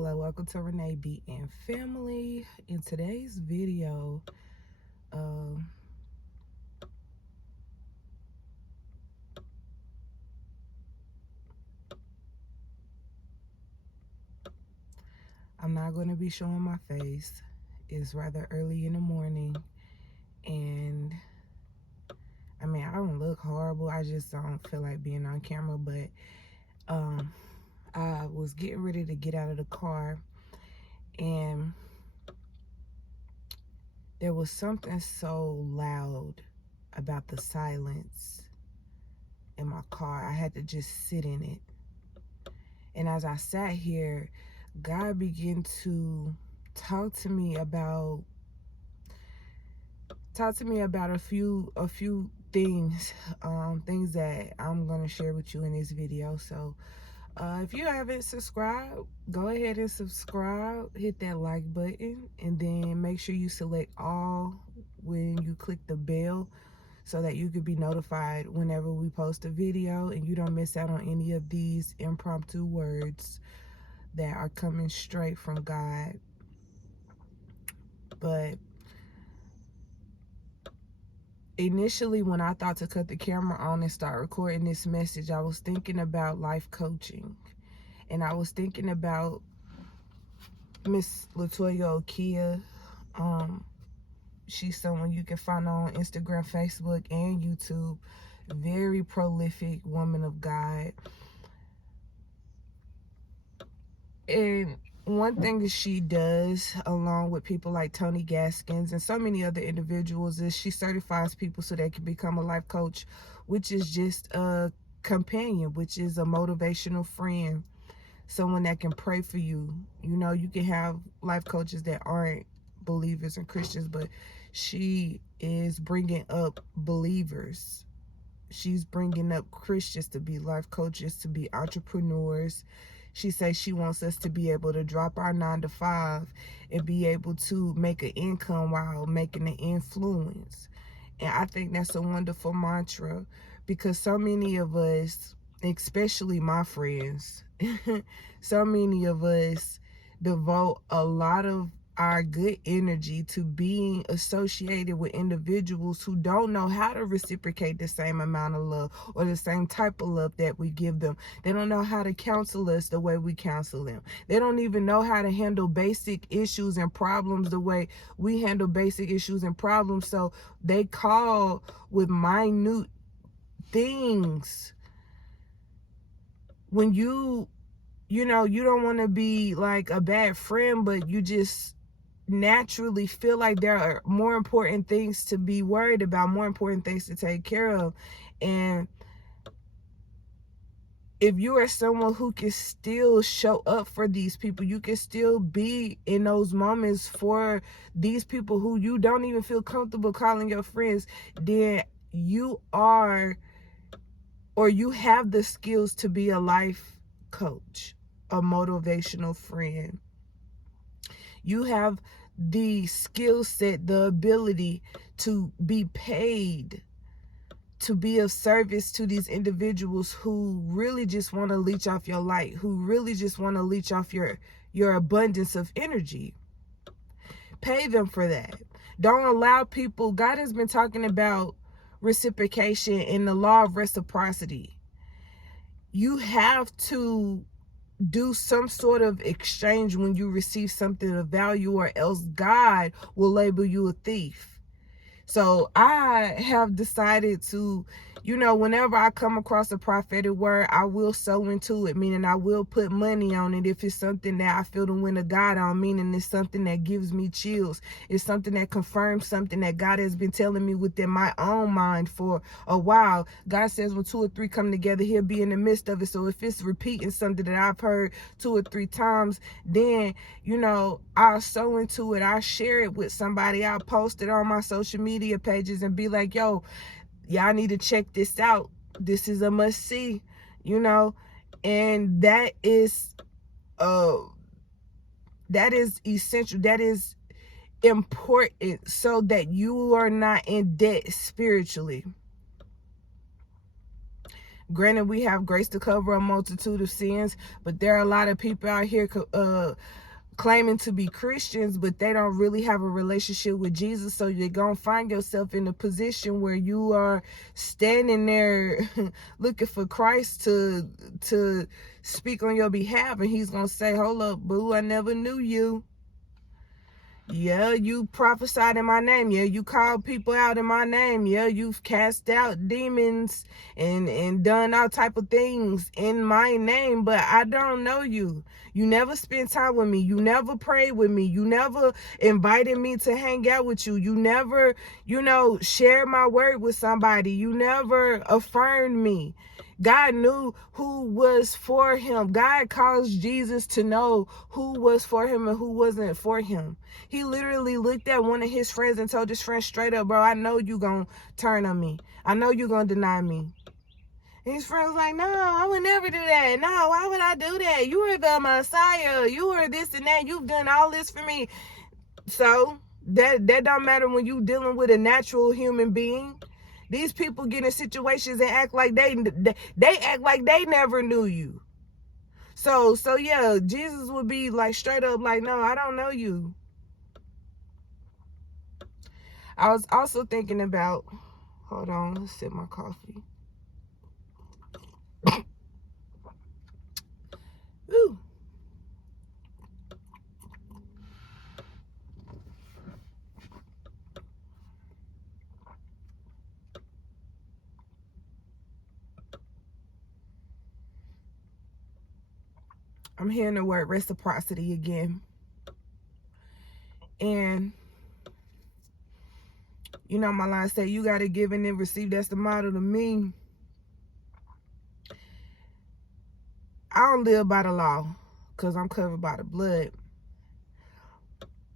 Hello, welcome to Renee B and Family. In today's video, I'm not going to be showing my face. It's rather early in the morning, and I mean, I don't look horrible. I just don't feel like being on camera, but I was getting ready to get out of the car, and there was something so loud about the silence in my car. I had to just sit in it. And as I sat here, God began to talk to me about a few things, things that I'm gonna share with you in this video. So if you haven't subscribed, go ahead and subscribe, hit that like button, and then make sure you select all when you click the bell so that you could be notified whenever we post a video and you don't miss out on any of these impromptu words that are coming straight from God. But initially, when I thought to cut the camera on and start recording this message, I was thinking about life coaching, and I was thinking about Miss Latoya Okia. She's someone you can find on Instagram, Facebook, and YouTube. Very prolific woman of God. And one thing that she does, along with people like Tony Gaskins and so many other individuals, is she certifies people so they can become a life coach, which is just a companion, which is a motivational friend, someone that can pray for you. You know, you can have life coaches that aren't believers and Christians, but she is bringing up believers. She's bringing up Christians to be life coaches, to be entrepreneurs. She says she wants us to be able to drop our 9-to-5 and be able to make an income while making an influence. And I think that's a wonderful mantra, because so many of us, especially my friends, so many of us devote a lot of our good energy to being associated with individuals who don't know how to reciprocate the same amount of love or the same type of love that we give them. They don't know how to counsel us the way we counsel them. They don't even know how to handle basic issues and problems the way we handle basic issues and problems. So they call with minute things. When you know, you don't want to be like a bad friend, but you just naturally feel like there are more important things to be worried about, more important things to take care of. And if you are someone who can still show up for these people, you can still be in those moments for these people who you don't even feel comfortable calling your friends, then you are, or you have the skills to be a life coach, a motivational friend. You have the skill set, the ability to be paid to be of service to these individuals who really just want to leech off your light, who really just want to leech off your abundance of energy. Pay them for that. Don't allow people. God has been talking about reciprocation and the law of reciprocity. You have to do some sort of exchange when you receive something of value, or else God will label you a thief. So I have decided to, whenever I come across a prophetic word, I will sow into it, meaning I will put money on it if it's something that I feel the wind of God on, meaning it's something that gives me chills. It's something that confirms something that God has been telling me within my own mind for a while. God says when 2 or 3 come together, he'll be in the midst of it. So if it's repeating something that I've heard 2 or 3 times, then, I'll sow into it. I'll share it with somebody. I'll post it on my social media pages and be like, yo, y'all need to check this out. This is a must see, and that is essential. That is important so that you are not in debt spiritually. Granted, we have grace to cover a multitude of sins, but there are a lot of people out here claiming to be Christians, but they don't really have a relationship with Jesus. So you're gonna find yourself in a position where you are standing there looking for Christ to speak on your behalf, and he's gonna say, hold up, boo, I never knew you. Yeah, you prophesied in my name. Yeah, you called people out in my name. Yeah, you've cast out demons and done all type of things in my name, but I don't know you. You never spent time with me. You never prayed with me. You never invited me to hang out with you. You never, shared my word with somebody. You never affirmed me. God knew who was for him. God caused Jesus to know who was for him and who wasn't for him. He literally looked at one of his friends and told his friend straight up, bro, I know you gonna turn on me. I know you gonna deny me. And his friend was like, no, I would never do that. No, why would I do that? You are the Messiah. You are this and that. You've done all this for me. So that don't matter when you dealing with a natural human being. These people get in situations and act like they act like they never knew you. So yeah, Jesus would be like straight up like, no, I don't know you. I was also thinking about, hold on, let's sip my coffee. Ooh. I'm hearing the word reciprocity again. And my line said, you got to give and then receive. That's the motto to me. I don't live by the law because I'm covered by the blood.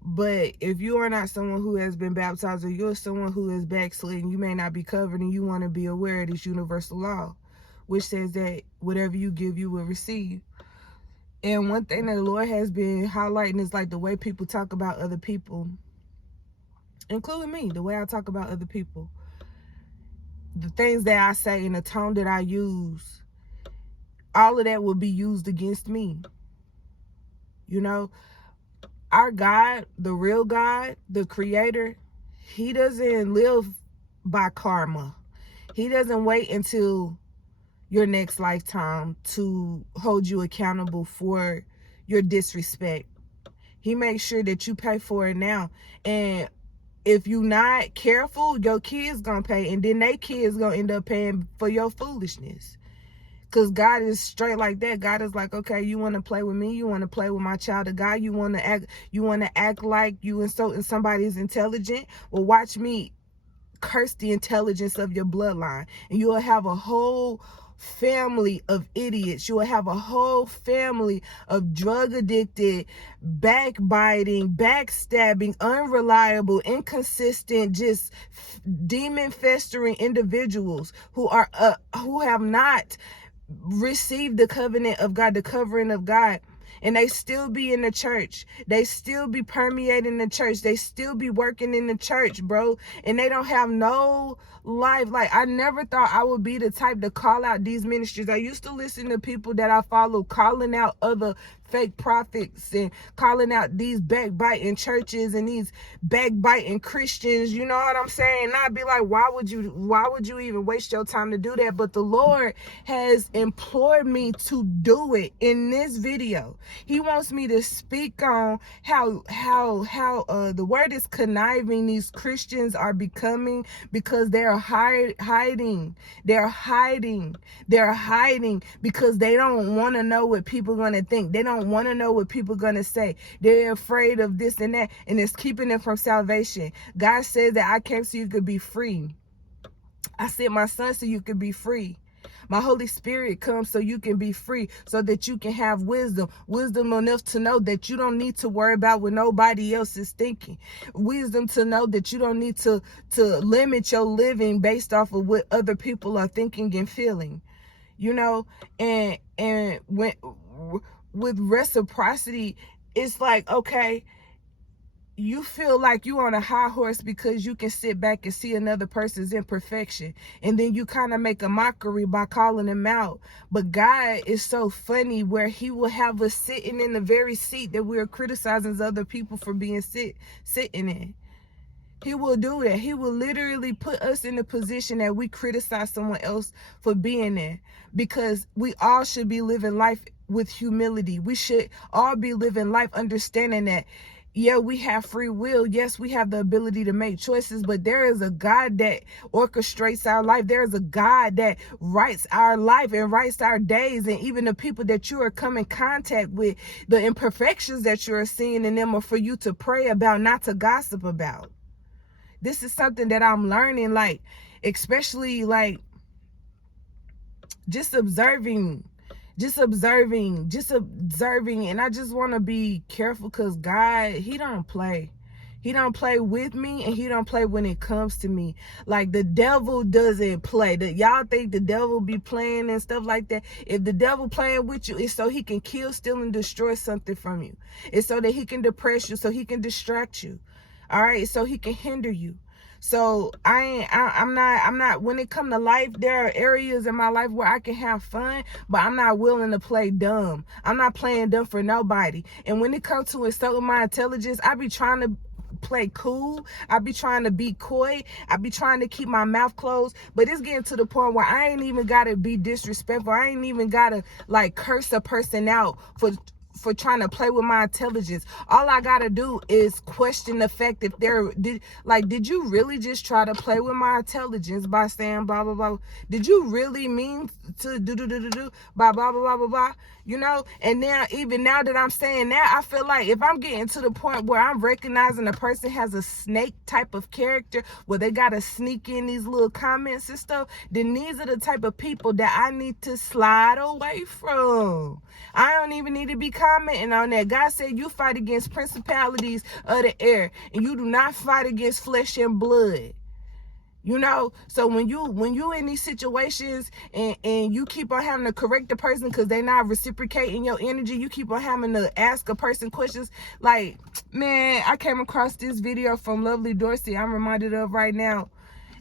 But if you are not someone who has been baptized, or you're someone who is backslidden, you may not be covered, and you want to be aware of this universal law, which says that whatever you give, you will receive. And one thing that the Lord has been highlighting is like the way people talk about other people, including me, the way I talk about other people, the things that I say and the tone that I use, all of that will be used against me. Our God, the real God, the creator, he doesn't live by karma. He doesn't wait until your next lifetime to hold you accountable for your disrespect. He makes sure that you pay for it now. And if you're not careful, your kids gonna pay, and then they kids gonna end up paying for your foolishness. Because God is straight like that. God is like, okay, you want to play with me? You want to play with my child of God? You want to act like you insulting somebody's intelligent? Well, watch me curse the intelligence of your bloodline, and you will have a whole family of idiots. You will have a whole family of drug addicted, backbiting, backstabbing, unreliable, inconsistent, just demon festering individuals who have not receive the covenant of God, the covering of God, and they still be in the church. They still be permeating the church. They still be working in the church, bro. And they don't have no life. Like, I never thought I would be the type to call out these ministries. I used to listen to people that I follow calling out other fake prophets and calling out these backbiting churches and these backbiting Christians. You know what I'm saying? And I'd be like, why would you even waste your time to do that? But the Lord has implored me to do it in this video. He wants me to speak on how the word is conniving these Christians are becoming, because they're hiding. They're hiding because they don't want to know what people are going to think. They don't want to know what people are going to say. They're afraid of this and that, and it's keeping them from salvation. God says that I came so you could be free. I sent my son so you could be free. My Holy Spirit comes so you can be free, so that you can have wisdom enough to know that you don't need to worry about what nobody else is thinking. Wisdom to know that you don't need to limit your living based off of what other people are thinking and feeling. And when with reciprocity, it's like, okay, you feel like you on a high horse because you can sit back and see another person's imperfection, and then you kind of make a mockery by calling them out. But God is so funny where he will have us sitting in the very seat that we're criticizing other people for being sitting in. He will do that. He will literally put us in the position that we criticize someone else for being there, because we all should be living life with humility. We should all be living life understanding that, yeah, we have free will. Yes, we have the ability to make choices, but there is a God that orchestrates our life. There is a God that writes our life and writes our days, and even the people that you are coming in contact with, the imperfections that you are seeing in them are for you to pray about, not to gossip about. This is something that I'm learning, like, especially like just observing. And I just want to be careful, because God, he don't play. He don't play with me, and he don't play when it comes to me. Like, the devil doesn't play. Y'all think the devil be playing and stuff like that. If the devil playing with you, it's so he can kill, steal, and destroy something from you. It's so that he can depress you, so he can distract you. All right, so he can hinder you. So I'm not, when it comes to life, there are areas in my life where I can have fun, but I'm not willing to play dumb. I'm not playing dumb for nobody. And when it comes to insulting my intelligence, I be trying to play cool. I be trying to be coy. I be trying to keep my mouth closed. But it's getting to the point where I ain't even got to be disrespectful. I ain't even got to like curse a person out for trying to play with my intelligence. All I gotta do is question the fact if did you really just try to play with my intelligence by saying blah blah blah? Did you really mean to do blah blah blah blah blah blah? You know? And now, even now that I'm saying that, I feel like if I'm getting to the point where I'm recognizing a person has a snake type of character, where they gotta sneak in these little comments and stuff, then these are the type of people that I need to slide away from. I don't even need to be commenting on that. God said you fight against principalities of the air, and you do not fight against flesh and blood. You know, so when you in these situations and you keep on having to correct the person because they're not reciprocating your energy, you keep on having to ask a person questions. Like, man, I came across this video from Lovely Dorsey I'm reminded of right now.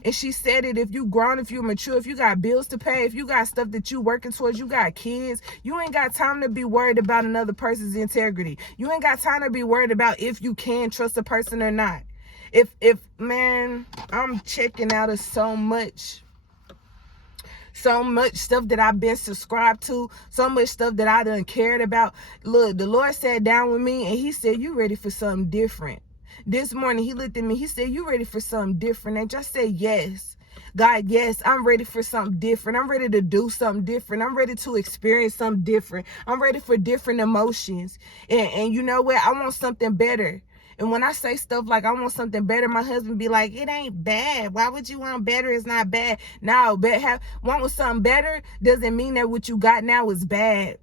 And she said it, if you grown, if you mature, if you got bills to pay, if you got stuff that you working towards, you got kids, you ain't got time to be worried about another person's integrity. You ain't got time to be worried about if you can trust a person or not. If man, I'm checking out of so much stuff that I've been subscribed to, so much stuff that I done cared about. Look, the Lord sat down with me and he said, you ready for something different? This morning, he looked at me. He said, you ready for something different? And just said, yes. God, yes, I'm ready for something different. I'm ready to do something different. I'm ready to experience something different. I'm ready for different emotions. And you know what? I want something better. And when I say stuff like I want something better, my husband be like, it ain't bad. Why would you want better? It's not bad. No, wanting something better doesn't mean that what you got now is bad.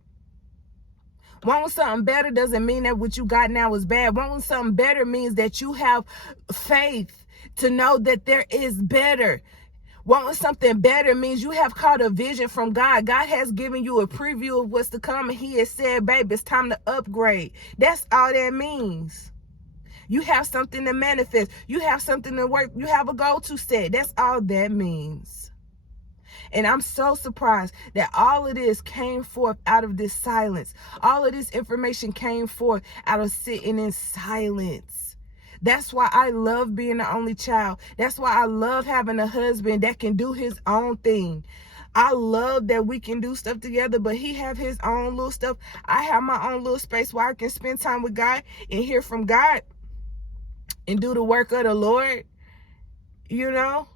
Wanting something better doesn't mean that what you got now is bad. Wanting something better means that you have faith to know that there is better. Wanting something better means you have caught a vision from God. God has given you a preview of what's to come, and he has said, babe, it's time to upgrade. That's all that means. You have something to manifest. You have something to work. You have a goal to set. That's all that means. And I'm so surprised that all of this came forth out of this silence. All of this information came forth out of sitting in silence. That's why I love being the only child. That's why I love having a husband that can do his own thing. I love that we can do stuff together, but he have his own little stuff. I have my own little space where I can spend time with God and hear from God and do the work of the Lord, you know?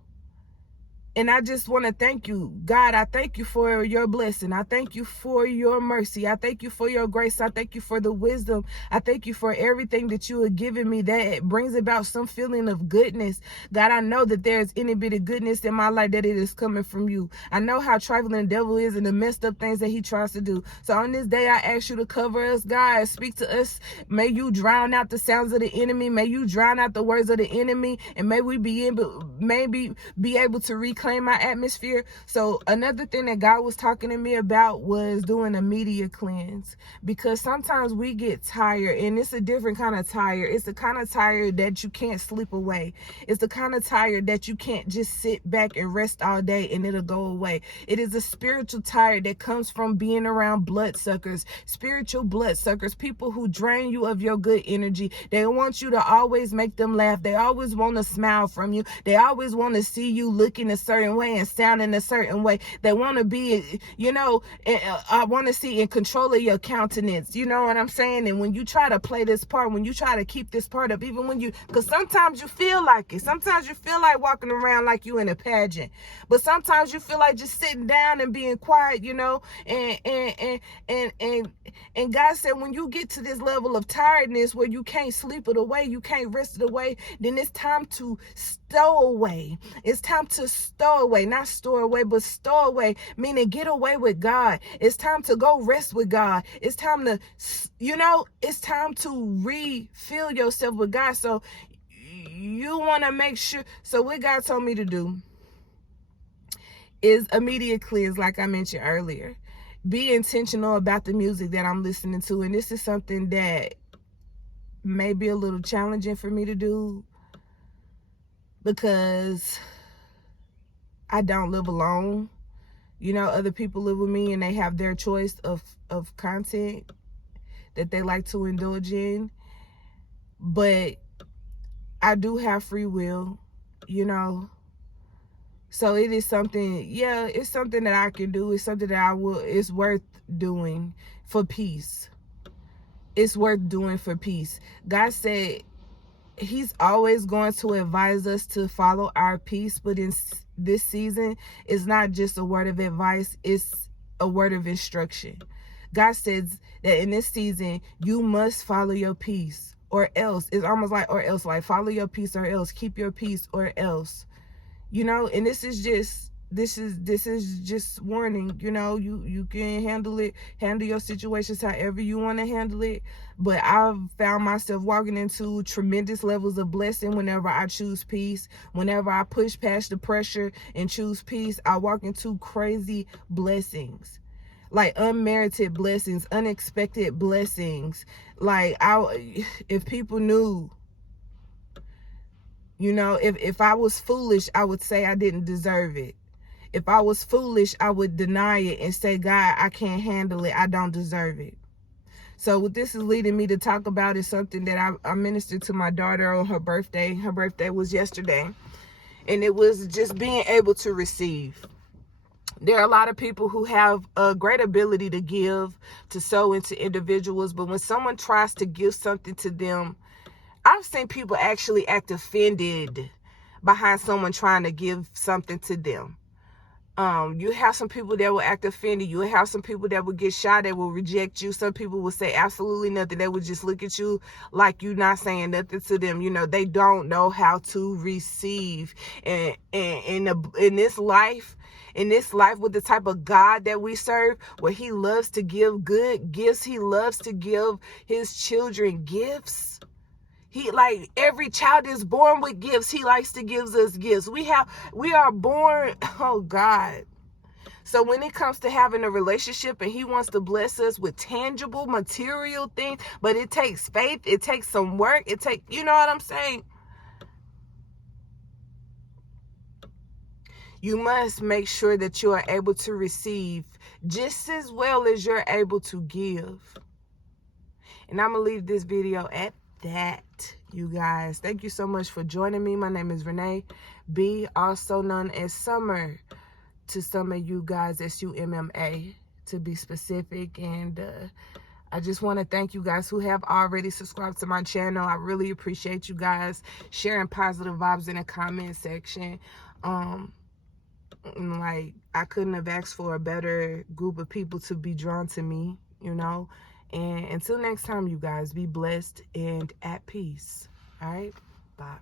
And I just want to thank you, God. I thank you for your blessing. I thank you for your mercy. I thank you for your grace. I thank you for the wisdom. I thank you for everything that you have given me that brings about some feeling of goodness. God, I know that there's any bit of goodness in my life that it is coming from you. I know how trifling the devil is and the messed up things that he tries to do. So on this day, I ask you to cover us, God. Speak to us. May you drown out the sounds of the enemy. May you drown out the words of the enemy. And may we be able to reclaim reclaim my atmosphere. So another thing that God was talking to me about was doing a media cleanse, because sometimes we get tired, and it's a different kind of tired. It's the kind of tired that you can't sleep away. It's the kind of tired that you can't just sit back and rest all day and it'll go away. It is a spiritual tired that comes from being around bloodsuckers, spiritual bloodsuckers, people who drain you of your good energy. They want you to always make them laugh. They always want to smile from you. They always want to see you looking a certain way and sounding a certain way. They want to be, I want to see in control of your countenance. You know what I'm saying? And when you try to play this part, when you try to keep this part up, even when because sometimes you feel like it. Sometimes you feel like walking around like you in a pageant. But sometimes you feel like just sitting down and being quiet, and God said, when you get to this level of tiredness where you can't sleep it away, you can't rest it away, then it's time to stow away. It's time to stow away, not store away, but stow away, meaning get away with God. It's time to go rest with God. It's time to, it's time to refill yourself with God. So you want to make sure. So what God told me to do is immediate cleanse, like I mentioned earlier. Be intentional about the music that I'm listening to. And this is something that may be a little challenging for me to do, because I don't live alone. Other people live with me and they have their choice of content that they like to indulge in. But I do have free will, So it is something, it's something that I can do. It's something that it's worth doing for peace. It's worth doing for peace. God said He's always going to advise us to follow our peace, but in this season, it's not just a word of advice, it's a word of instruction. God says that in this season, you must follow your peace, or else. It's almost like, or else, like follow your peace or else, keep your peace or else. And this is just warning. You can handle your situations however you want to handle it. But I've found myself walking into tremendous levels of blessing whenever I choose peace. Whenever I push past the pressure and choose peace, I walk into crazy blessings. Like unmerited blessings, unexpected blessings. Like if people knew, if I was foolish, I would say I didn't deserve it. If I was foolish, I would deny it and say, God, I can't handle it. I don't deserve it. So what this is leading me to talk about is something that I ministered to my daughter on her birthday. Her birthday was yesterday. And it was just being able to receive. There are a lot of people who have a great ability to give, to sow into individuals. But when someone tries to give something to them, I've seen people actually act offended behind someone trying to give something to them. You have some people that will act offended. You will have some people that will get shy, that will reject you. Some people will say absolutely nothing. They will just look at you like you're not saying nothing to them. They don't know how to receive. And in this life, with the type of God that we serve, where He loves to give good gifts, He loves to give His children gifts. Like every child is born with gifts. He likes to give us gifts. We are born, oh God. So when it comes to having a relationship and He wants to bless us with tangible material things, but it takes faith, it takes some work, you know what I'm saying? You must make sure that you are able to receive just as well as you're able to give. And I'm going to leave this video at that, you guys. Thank you so much for joining me. My name is Renee B, also known as Summer to some of you guys, SUMMA to be specific. And I just want to thank you guys who have already subscribed to my channel. I really appreciate you guys sharing positive vibes in the comment section. Like, I couldn't have asked for a better group of people to be drawn to me, And until next time, you guys, be blessed and at peace. All right? Bye.